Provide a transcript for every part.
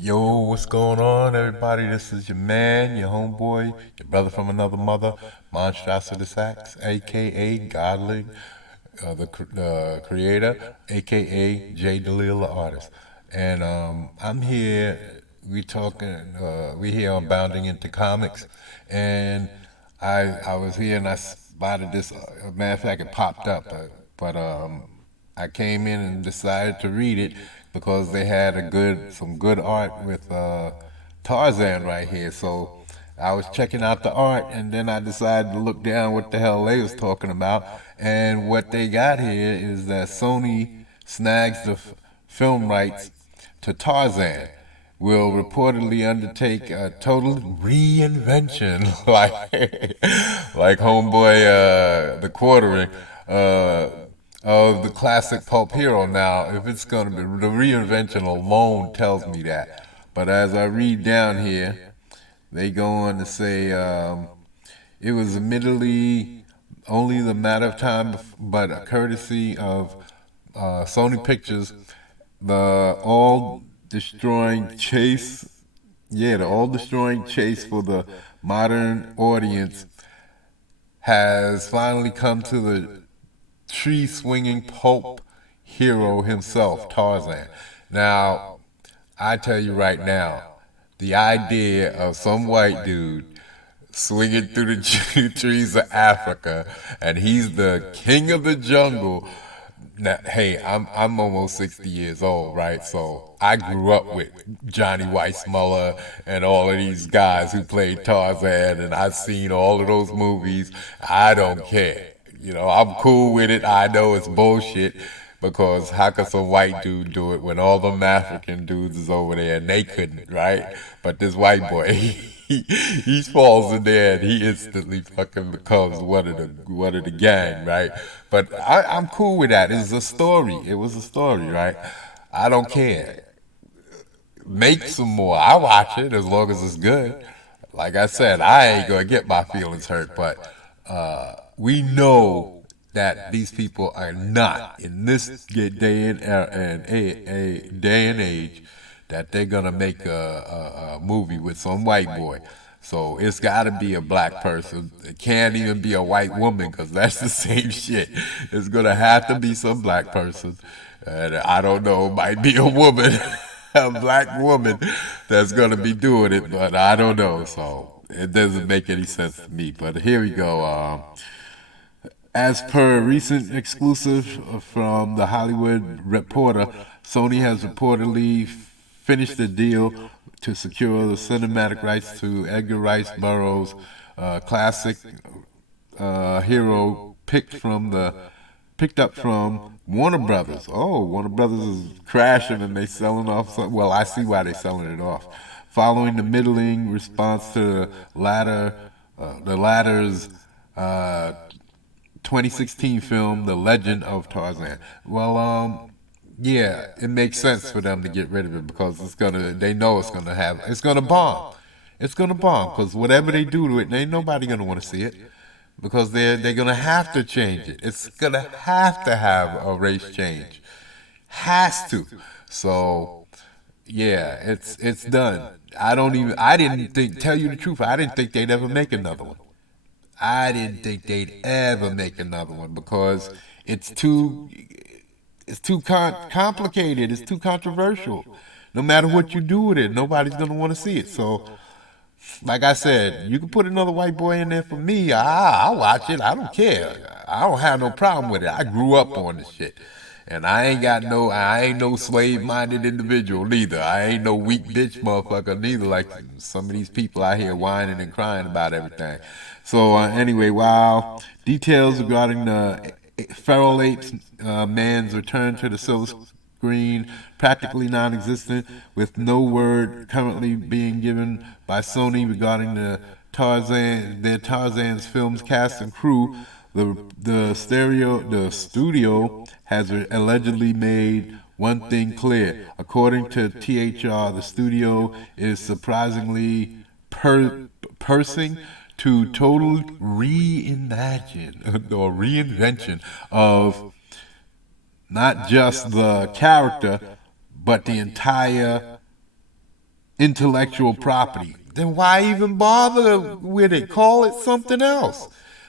Yo, what's going on, everybody? This is your man, your homeboy, your brother from another mother, Monstrosity Sax, aka Godling, the creator, aka Jay Delila, the artist. And I'm here. We here on Bounding into Comics, and I was here and I spotted this. Matter of fact, it popped up, but I came in and decided to read it because they had some good art with Tarzan right here. So I was checking out the art, and then I decided to look down what the hell they was talking about. And what they got here is that Sony snags the film rights to Tarzan. Will reportedly undertake a total reinvention, like homeboy the quartering. Uh, of the classic pulp hero. Now, if it's going to be the reinvention alone tells me that. But as I read down here, they go on to say it was admittedly only the matter of time, but a courtesy of Sony Pictures, the all destroying chase. Yeah, the all destroying chase for the modern audience has finally come to the tree swinging pulp hero himself, Tarzan. Now, I tell you right now, the idea of some white dude swinging through the trees of Africa and he's the king of the jungle. Now, hey, I'm almost 60 years old, right? So I grew up with Johnny Weissmuller and all of these guys who played Tarzan, and I've seen all of those movies. I don't care. I'm cool with it. I know it's bullshit because how could some white dude do it when all them African dudes is over there and they couldn't, right? But this white boy, he falls in there and he instantly fucking becomes one of the gang, right? But I'm cool with that. It's a story. It was a story, right? I don't care. Make some more. I watch it as long as it's good. Like I said, I ain't gonna get my feelings hurt, but we know that these people are not in this day and age that they're gonna make a movie with some white boy. So it's got to be a black person. It can't even be a white woman because that's the same shit. It's gonna have to be some black person, and I don't know, it might be a woman, a black woman that's gonna be doing it, but I don't know. So it doesn't make any sense to me. But here we go. As per a recent exclusive from The Hollywood Reporter, Sony has reportedly finished the deal to secure the cinematic rights to Edgar Rice Burroughs' classic hero picked up from Warner Brothers. Oh, Warner Brothers is crashing and they selling off. Well, I see why they're selling it off. Following the middling response to the latter's uh, 2016 film, The Legend of Tarzan. Well, yeah, it makes sense for them to get rid of it because they know it's gonna bomb. It's gonna bomb because whatever they do to it, ain't nobody gonna want to see it because they're gonna have to change it. It's gonna have to have a race change, has to. So yeah, it's done. I didn't think, tell you the truth, I didn't think they'd ever make another one. I didn't think they'd ever make another one because it's too complicated. It's too controversial. No matter what you do with it, nobody's gonna want to see it. So, like I said, you can put another white boy in there for me. I'll watch it. I don't care. I don't have no problem with it. I grew up on this shit. And I ain't no slave-minded individual neither. I ain't no weak bitch motherfucker neither, like some of these people out here whining and crying about everything. So anyway, while details regarding the feral apes man's return to the silver screen practically non-existent, with no word currently being given by Sony regarding their Tarzan's films cast and crew. The studio has allegedly made one thing clear. According to THR, the studio is surprisingly pursing to total reimagine or reinvention of not just the character, but the entire intellectual property, then why even bother with it? Call it something else.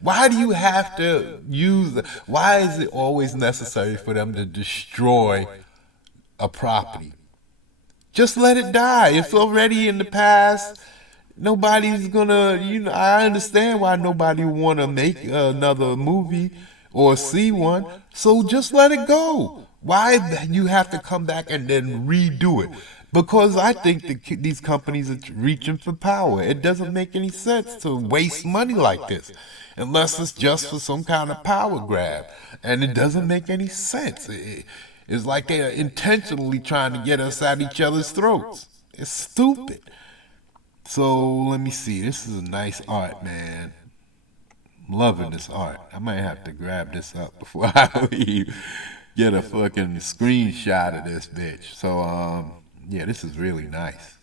Why do you have to use? Why is it always necessary for them to destroy a property? Just let it die. It's already in the past. Nobody's gonna, I understand why nobody wanna make another movie or see one. So just let it go. Why you have to come back and then redo it? Because I think these companies are reaching for power. It doesn't make any sense to waste money like this, unless it's just for some kind of power grab, and it doesn't make any sense. It's like they are intentionally trying to get us at each other's throats. It's stupid. So let me see. This is a nice art, man. I'm loving this art. I might have to grab this up before I leave. Get a fucking screenshot of this bitch. So yeah, this is really nice.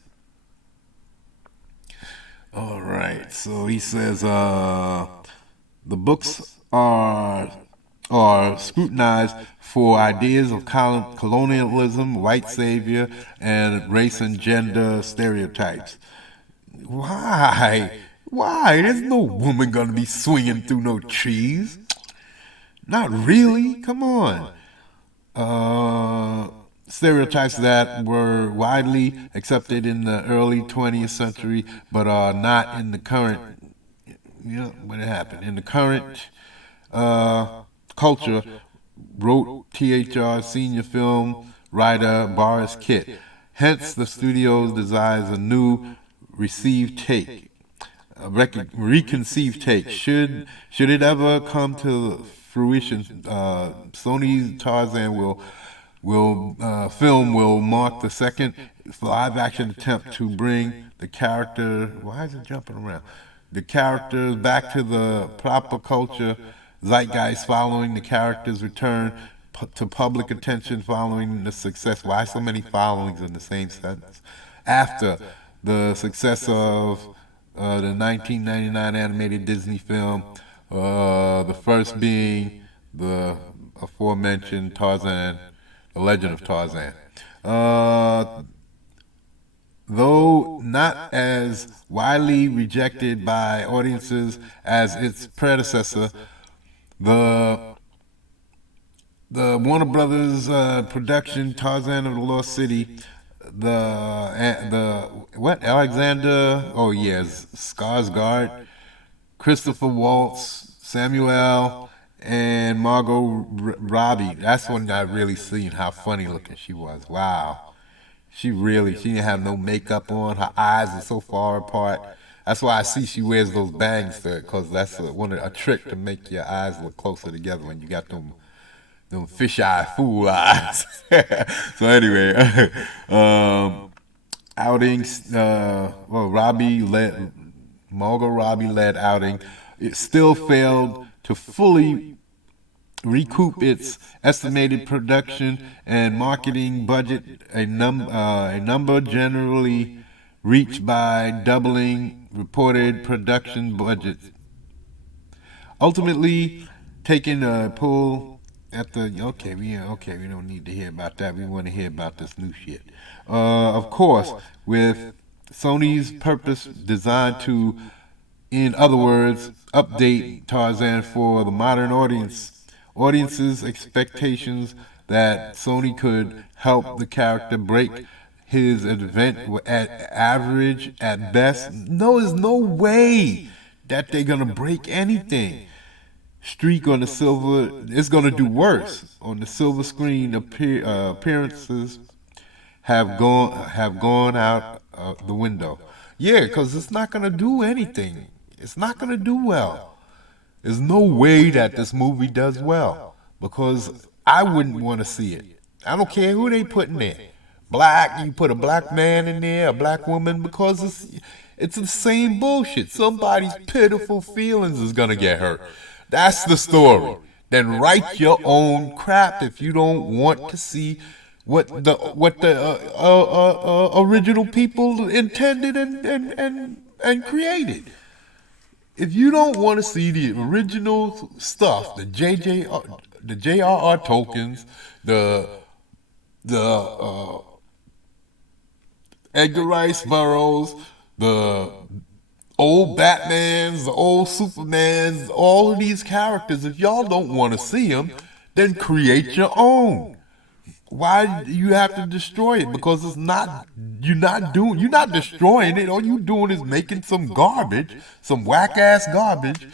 All right. So he says the books are scrutinized for ideas of colonialism, white savior, and race and gender stereotypes. Why? Why? There's no woman gonna be swinging through no trees. Not really. Come on. Uh, Stereotypes that were widely accepted in the early 20th century, but are not in the current. What happened in the current culture? Wrote THR senior film writer Boris Kitt. Hence, the studio's desires a new received take, a reconceived take. Should it ever come to fruition, Sony's Tarzan film will mark the second live action attempt to bring the character. Why is it jumping around? The characters back to the proper culture zeitgeist following the character's return to public attention following the success. Why so many followings in the same sentence? After the success of the 1999 animated Disney film, the first being the aforementioned Tarzan, The Legend of Tarzan. Though not as widely rejected by audiences as its predecessor, the Warner Brothers production Tarzan of the Lost City, the what Alexander? Oh yes, Skarsgård, Christopher Waltz, Samuel, and Margot Robbie. That's when I really seen how funny looking she was. Wow. She didn't have no makeup on. Her eyes are so far apart. That's why I see she wears those bangs there, because that's a trick to make your eyes look closer together when you got them fish-eye fool eyes. So anyway, outings, Margot Robbie led outing. It still failed to fully recoup its estimated production and marketing budget, a number generally reached by doubling reported production budgets. Ultimately, taking a pull at the we don't need to hear about that. We want to hear about this new shit. Of course, with Sony's purpose designed to, in other words, update Tarzan for the modern audience's expectations that Sony could help the character break his advent at average at best. No, there's no way that they're gonna break anything. Streak on the silver, it's gonna do worse on the silver screen. Appearances have gone out the window. Yeah, because it's not gonna do anything. It's not gonna do well. There's no way that this movie does well, because I wouldn't want to see it. I don't care who they put in there. Black, you put a black man in there, a black woman, because it's the same bullshit. Somebody's pitiful feelings is gonna get hurt. That's the story. Then write your own crap if you don't want to see what the original people intended and created. If you don't want to see the original stuff, the J.R.R. Tolkien's, the Edgar Rice Burroughs, the old Batmans, the old Supermans, all of these characters. If y'all don't want to see them, then create your own. Why do you have to destroy it? Because it's not you're not destroying it. All you doing is making some garbage, some whack ass garbage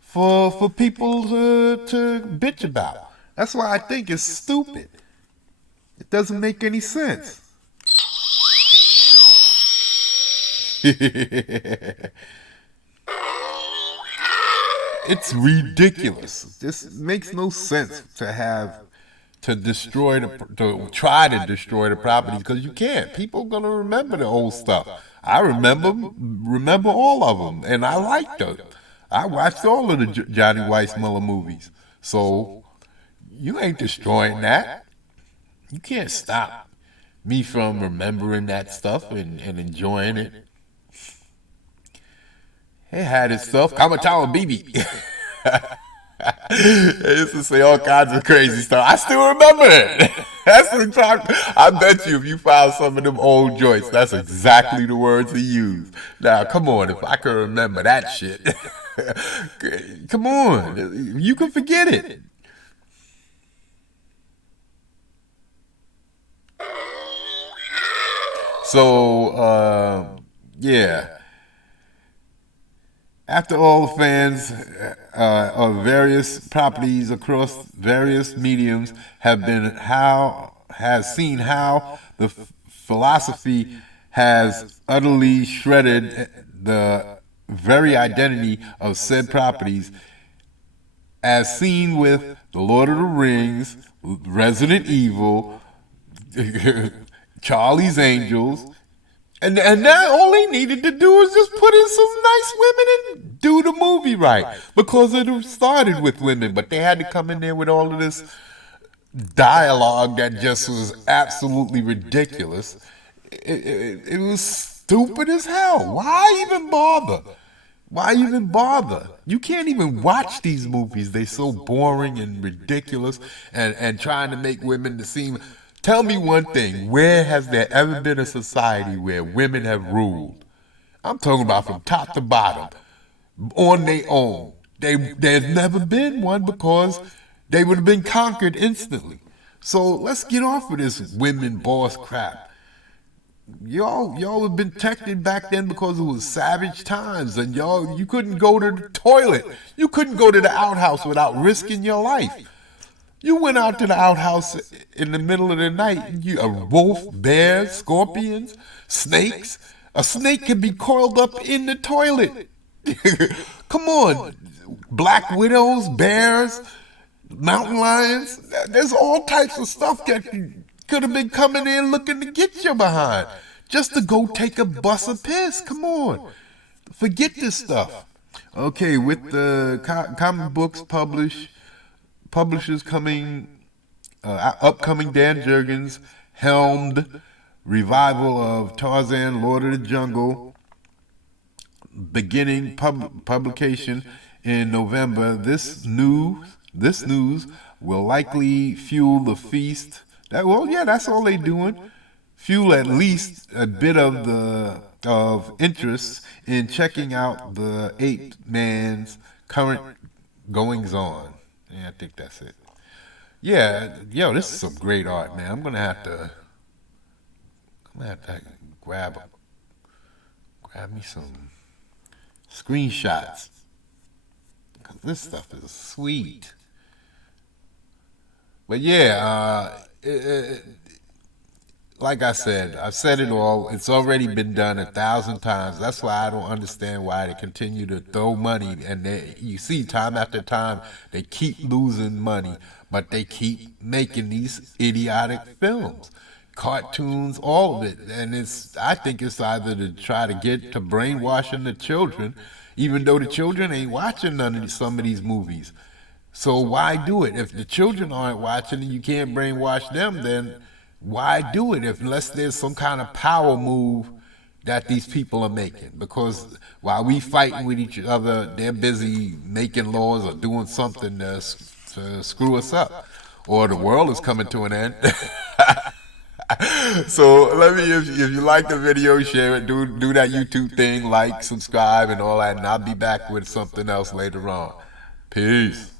for people to bitch about. That's why I think it's stupid. It doesn't make any sense. It's ridiculous. This makes no sense to try to destroy the properties because you can't. People are gonna remember the old stuff. I remember all of them, and I liked them. I watched all of the Johnny Weissmuller movies. So you ain't destroying that. You can't stop me from remembering that stuff and enjoying it. He had his stuff. Kamatawa Bibi. They used to say all kinds of crazy stuff. I still remember it. That's the time. I bet you if you found some of them old joints, that's exactly the words he used. Now, come on, if I could remember that shit. Come on. You can forget it. So, yeah. After all the fans of various properties across various mediums has seen how the philosophy has utterly shredded the very identity of said properties, as seen with The Lord of the Rings, Resident Evil, Charlie's Angels. And now all they needed to do was just put in some nice women and do the movie right. Because it started with women, but they had to come in there with all of this dialogue that just was absolutely ridiculous. It was stupid as hell. Why even bother? Why even bother? You can't even watch these movies. They're so boring and ridiculous and trying to make women to seem... Tell me one thing. Where has there ever been a society where women have ruled? I'm talking about from top to bottom, on their own. There's never been one because they would have been conquered instantly. So let's get off of this women boss crap. Y'all have been protected back then because it was savage times, and you couldn't go to the toilet. You couldn't go to the outhouse without risking your life. You went out to the outhouse in the middle of the night. A wolf, bears, scorpions, snakes. A snake can be coiled up in the toilet. Come on. Black widows, bears, mountain lions. There's all types of stuff that could have been coming in looking to get you behind. Just to go take a bus of piss. Come on. Forget this stuff. Okay, with the comic books publishers coming, upcoming Dan Jurgens helmed revival of Tarzan, Lord of the Jungle, beginning publication in November. This news will likely fuel the feast. That's all they doing. Fuel at least a bit of interest in checking out the ape man's current goings on. Yeah, I think that's it. Yeah, this is some great art, man. I'm gonna have to grab me some screenshots because this stuff is sweet. But yeah, like I said, I've said it all. It's already been done 1,000 times. That's why I don't understand why they continue to throw money. And you see, time after time, they keep losing money, but they keep making these idiotic films, cartoons, all of it. And I think it's either to try to get to brainwashing the children, even though the children ain't watching some of these movies. So why do it? If the children aren't watching and you can't brainwash them, then why do it unless there's some kind of power move that these people are making? Because while we fighting with each other, they're busy making laws or doing something to screw us up. Or the world is coming to an end. So let me, if you like the video, share it. Do that YouTube thing, like, subscribe, and all that. And I'll be back with something else later on. Peace.